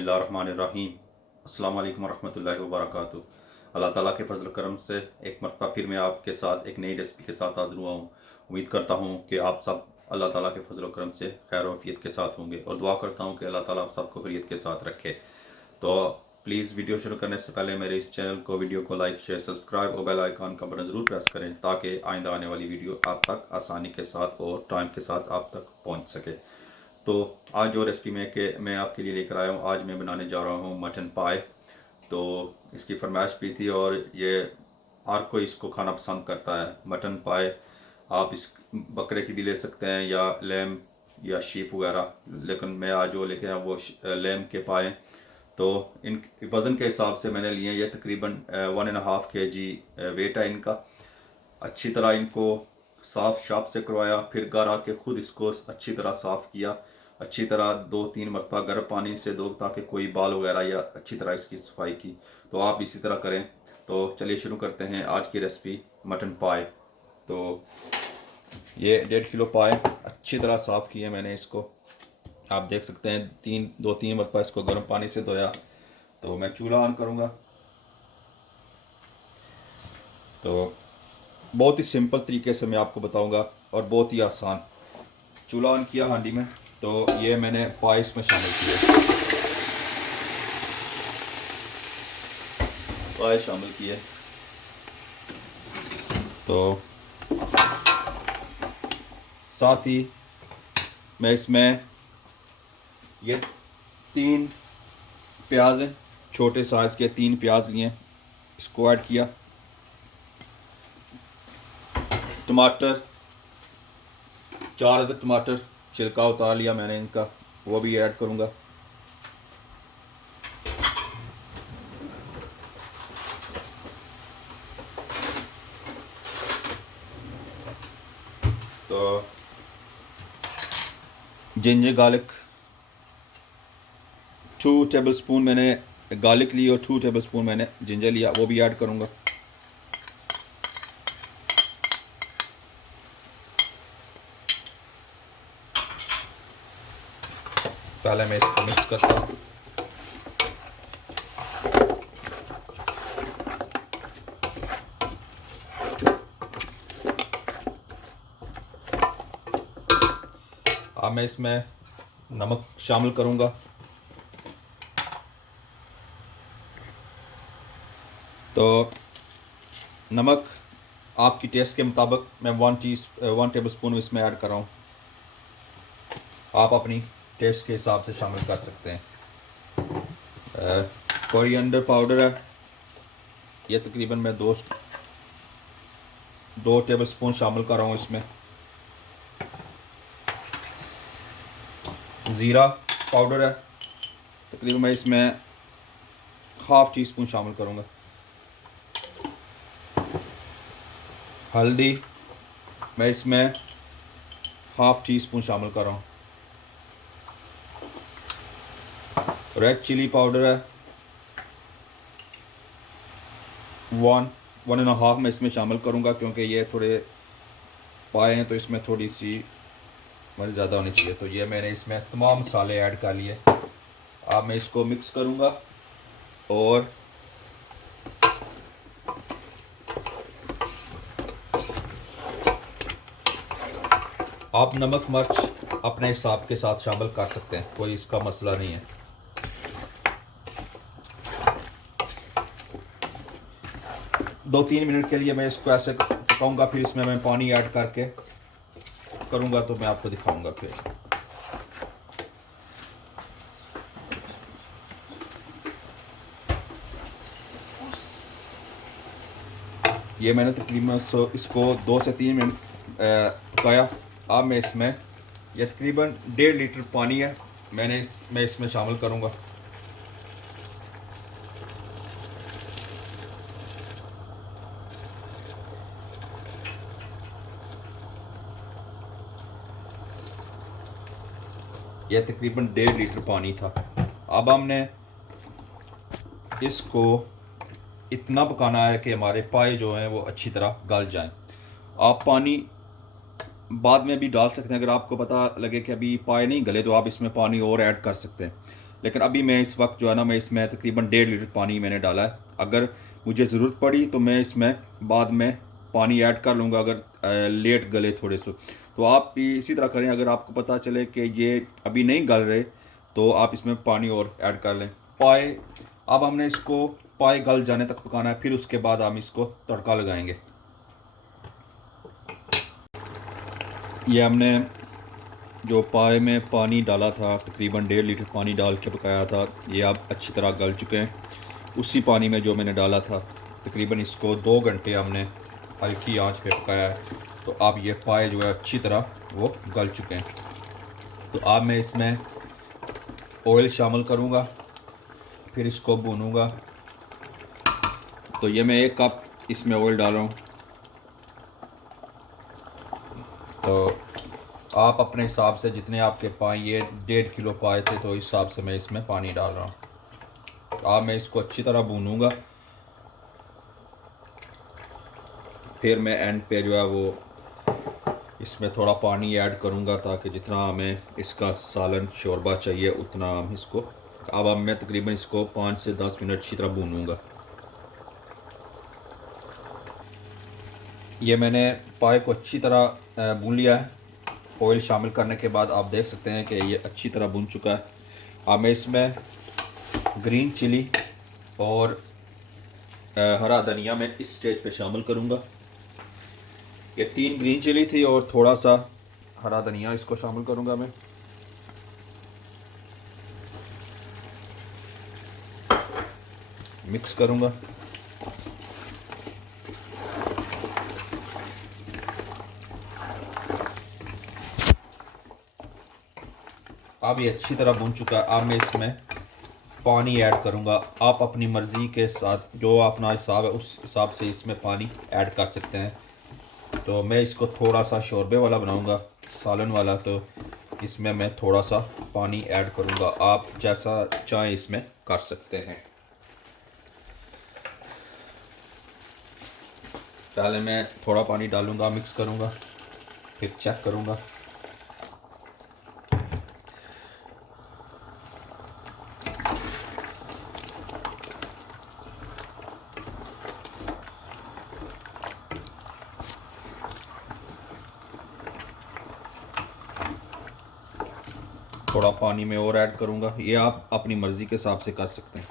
बिस्मिल्लाहिर्रहमानिर्रहीम। अस्सलाम वालेकुम रहमतुल्लाहि व बरकातुहू। अल्लाह ताला के फजल करम से एक मरतबा फिर मैं आपके साथ एक नई रेसिपी के साथ हाज़िर हुआ हूँ। उम्मीद करता हूँ कि आप सब अल्लाह ताला के फजल करम से खैर वफ़ियत के साथ होंगे और दुआ करता हूँ कि अल्लाह ताला आप सबको खैरियत के साथ रखे। तो प्लीज़ वीडियो शुरू करने से पहले मेरे इस चैनल को वीडियो को लाइक शेयर सब्सक्राइब और बेल आइकन का बटन ज़रूर प्रेस करें ताकि आइंदा आने वाली वीडियो आप तक आसानी के साथ और टाइम के साथ आप तक पहुँच सके। तो आज जो रेसिपी मैं आपके लिए लेकर आया हूँ, आज मैं बनाने जा रहा हूँ मटन पाए। तो इसकी फरमाइश भी थी और ये हर कोई इसको खाना पसंद करता है। मटन पाए आप इस बकरे की भी ले सकते हैं या लैम या शीप वगैरह, लेकिन मैं आज जो लेके आया वो लैम के पाए। तो इन वज़न के हिसाब से मैंने लिए, ये तकरीबन 1.5 kg वेट है इनका। अच्छी तरह इनको साफ़ शाप से करवाया, फिर घर आके ख़ुद इसको अच्छी तरह साफ़ किया, अच्छी तरह 2-3 मरतबा गर्म पानी से धो ताकि कोई बाल वगैरह या अच्छी तरह इसकी सफाई की। तो आप इसी तरह करें। तो चलिए शुरू करते हैं आज की रेसिपी मटन पाए। तो ये 1.5 किलो पाए अच्छी तरह साफ़ किए मैंने इसको। आप देख सकते हैं 2-3 मरतबा इसको गर्म पानी से धोया। तो मैं चूल्हा ऑन करूँगा। तो बहुत ही सिंपल तरीके से मैं आपको बताऊंगा और बहुत ही आसान। चूल्हा ऑन किया हांडी में, तो ये मैंने पाए इसमें शामिल किए। पाए शामिल किए तो साथ ही मैं इसमें ये 3 प्याज हैं, छोटे साइज़ के 3 प्याज लिए, इसको ऐड किया। टमाटर 4 अदद टमाटर छिलका उतार लिया मैंने इनका, वो भी ऐड करूँगा। तो जिंजर गार्लिक 2 टेबल स्पून मैंने गार्लिक ली और 2 टेबल स्पून मैंने जिंजर लिया, वो भी ऐड करूँगा। पहले मैं इसको मिक्स करता हूँ। अब मैं इसमें नमक शामिल करूँगा। तो नमक आपकी टेस्ट के मुताबिक मैं 1 टेबल स्पून इसमें ऐड कर रहा हूँ। आप अपनी टेस्ट के हिसाब से शामिल कर सकते हैं। कोरिएंडर पाउडर है, ये तकरीबन मैं 2 टेबल स्पून शामिल कर रहा हूँ इसमें। ज़ीरा पाउडर है, तकरीबन मैं इसमें ½ टी स्पून शामिल करूँगा। हल्दी मैं इसमें ½ टी स्पून शामिल कर रहा हूँ। रेड चिली पाउडर है 1.5 मैं इसमें शामिल करूँगा, क्योंकि ये थोड़े पाए हैं तो इसमें थोड़ी सी हमारी ज़्यादा होनी चाहिए। तो ये मैंने इसमें तमाम मसाले ऐड कर लिए। अब मैं इसको मिक्स करूँगा और आप नमक मिर्च अपने हिसाब के साथ शामिल कर सकते हैं, कोई इसका मसला नहीं है। दो 3 मिनट के लिए मैं इसको ऐसे पकाऊंगा, फिर इसमें मैं पानी ऐड करके करूंगा तो मैं आपको दिखाऊंगा। फिर ये मैंने तकरीबन इसको 2 से 3 मिनट पकाया। अब मैं इसमें यह तकरीबन 1.5 लीटर पानी है, मैं इसमें शामिल करूंगा। यह तकरीबन 1.5 लीटर पानी था। अब हमने इसको इतना पकाना है कि हमारे पाए जो हैं वो अच्छी तरह गल जाएं। आप पानी बाद में भी डाल सकते हैं, अगर आपको पता लगे कि अभी पाए नहीं गले तो आप इसमें पानी और ऐड कर सकते हैं। लेकिन अभी मैं इस वक्त जो है ना, मैं इसमें तकरीबन 1.5 लीटर पानी मैंने डाला है। अगर मुझे ज़रूरत पड़ी तो मैं इसमें बाद में पानी ऐड कर लूँगा, अगर लेट गले थोड़े से। तो आप भी इसी तरह करें। अगर आपको पता चले कि ये अभी नहीं गल रहे तो आप इसमें पानी और ऐड कर लें। पाए अब हमने इसको पाए गल जाने तक पकाना है, फिर उसके बाद हम इसको तड़का लगाएंगे। ये हमने जो पाए में पानी डाला था, तकरीबन 1.5 लीटर पानी डाल के पकाया था, ये अब अच्छी तरह गल चुके हैं। उसी पानी में जो मैंने डाला था, तकरीबन इसको 2 घंटे हमने हल्की आंच पे पकाया है। तो अब ये पाए जो है अच्छी तरह वो गल चुके हैं। तो अब मैं इसमें ऑयल शामिल करूँगा, फिर इसको भूनूँगा। तो ये मैं 1 कप इसमें ऑयल डाल रहा हूँ। तो आप अपने हिसाब से, जितने आपके पाए, ये 1.5 किलो पाए थे, तो इस हिसाब से मैं इसमें पानी डाल रहा हूँ। तो अब मैं इसको अच्छी तरह भूनूँगा। फिर मैं एंड पे जो है वो इसमें थोड़ा पानी ऐड करूँगा, ताकि जितना हमें इसका सालन शोरबा चाहिए उतना हम इसको, अब मैं तकरीबन इसको 5 से 10 मिनट अच्छी तरह भूनूँगा। ये मैंने पाए को अच्छी तरह भून लिया है। ऑयल शामिल करने के बाद आप देख सकते हैं कि ये अच्छी तरह भुन चुका है। अब मैं इसमें ग्रीन चिली और हरा धनिया में इस स्टेज पे शामिल करूँगा। ये 3 ग्रीन चिली थी और थोड़ा सा हरा धनिया, इसको शामिल करूँगा मैं। मिक्स करूँगा। अब ये अच्छी तरह भुन चुका है। अब मैं इसमें पानी ऐड करूँगा। आप अपनी मर्ज़ी के साथ, जो अपना हिसाब है उस हिसाब से इसमें पानी ऐड कर सकते हैं। तो मैं इसको थोड़ा सा शोरबे वाला बनाऊँगा, सालन वाला, तो इसमें मैं थोड़ा सा पानी ऐड करूँगा। आप जैसा चाहें इसमें कर सकते हैं। पहले मैं थोड़ा पानी डालूँगा, मिक्स करूँगा, फिर चेक करूँगा। थोड़ा पानी में और ऐड करूँगा। ये आप अपनी मर्ज़ी के हिसाब से कर सकते हैं।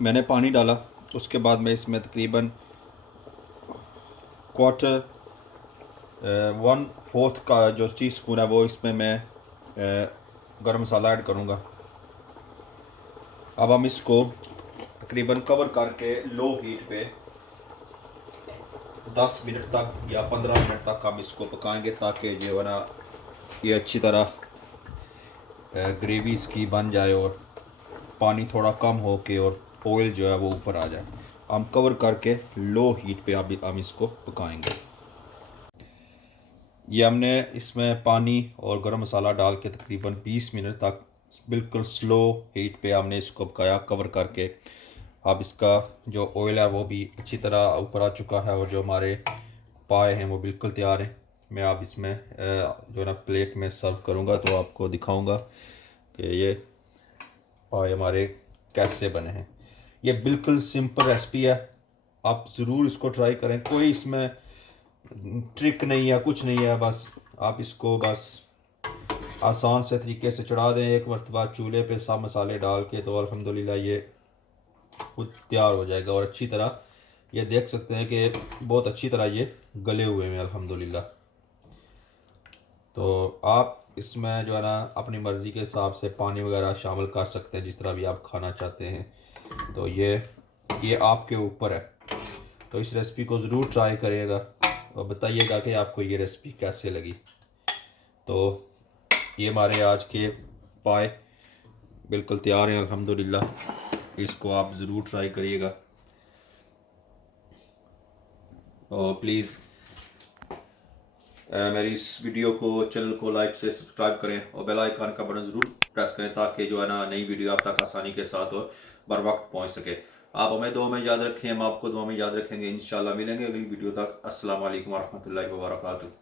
मैंने पानी डाला, उसके बाद मैं इसमें तकरीबन क्वार्टर 1/4 का जो टी स्पून है वो इसमें मैं गरम मसाला ऐड करूँगा। अब हम इसको तकरीबन कवर करके लो हीट पे 10 मिनट तक या 15 मिनट तक हम इसको पकाएंगे, ताकि जो है ना ये अच्छी तरह ग्रेवी इसकी बन जाए और पानी थोड़ा कम हो के और ऑयल जो है वो ऊपर आ जाए। हम कवर करके लो हीट पे अभी हम इसको पकाएंगे। ये हमने इसमें पानी और गरम मसाला डाल के तकरीबन 20 मिनट तक बिल्कुल स्लो हीट पे हमने इसको पकाया, कवर करके। अब इसका जो ऑयल है वो भी अच्छी तरह ऊपर आ चुका है और जो हमारे पाए हैं वो बिल्कुल तैयार हैं। मैं अब इसमें जो है ना प्लेट में सर्व करूँगा, तो आपको दिखाऊँगा कि ये पाए हमारे कैसे बने हैं। ये बिल्कुल सिंपल रेसिपी है, आप ज़रूर इसको ट्राई करें। कोई इसमें ट्रिक नहीं है, कुछ नहीं है। बस आप इसको बस आसान से तरीके से चढ़ा दें एक मरतबा चूल्हे पे सब मसाले डाल के, तो अल्हम्दुलिल्लाह ये खुद तैयार हो जाएगा। और अच्छी तरह ये देख सकते हैं कि बहुत अच्छी तरह ये गले हुए हैं अल्हम्दुलिल्लाह। तो आप इसमें जो है ना अपनी मर्ज़ी के हिसाब से पानी वगैरह शामिल कर सकते हैं, जिस तरह भी आप खाना चाहते हैं। तो ये आपके ऊपर है। तो इस रेसिपी को ज़रूर ट्राई करिएगा और बताइएगा कि आपको ये रेसिपी कैसे लगी। तो ये हमारे आज के पाए बिल्कुल तैयार हैं अल्हम्दुलिल्लाह। इसको आप ज़रूर ट्राई करिएगा और प्लीज़ मेरी इस वीडियो को, चैनल को लाइक से सब्सक्राइब करें और बेल आइकन का बटन ज़रूर प्रेस करें ताकि जो है ना नई वीडियो आप तक आसानी के साथ और बर वक्त पहुँच सके। आप हमें दुआ में याद रखें, हम आपको दुआ में याद रखेंगे। इंशाल्लाह मिलेंगे अगली वीडियो तक। अस्सलाम वालेकुम वरहमतुल्लाहि वबरकातुहू।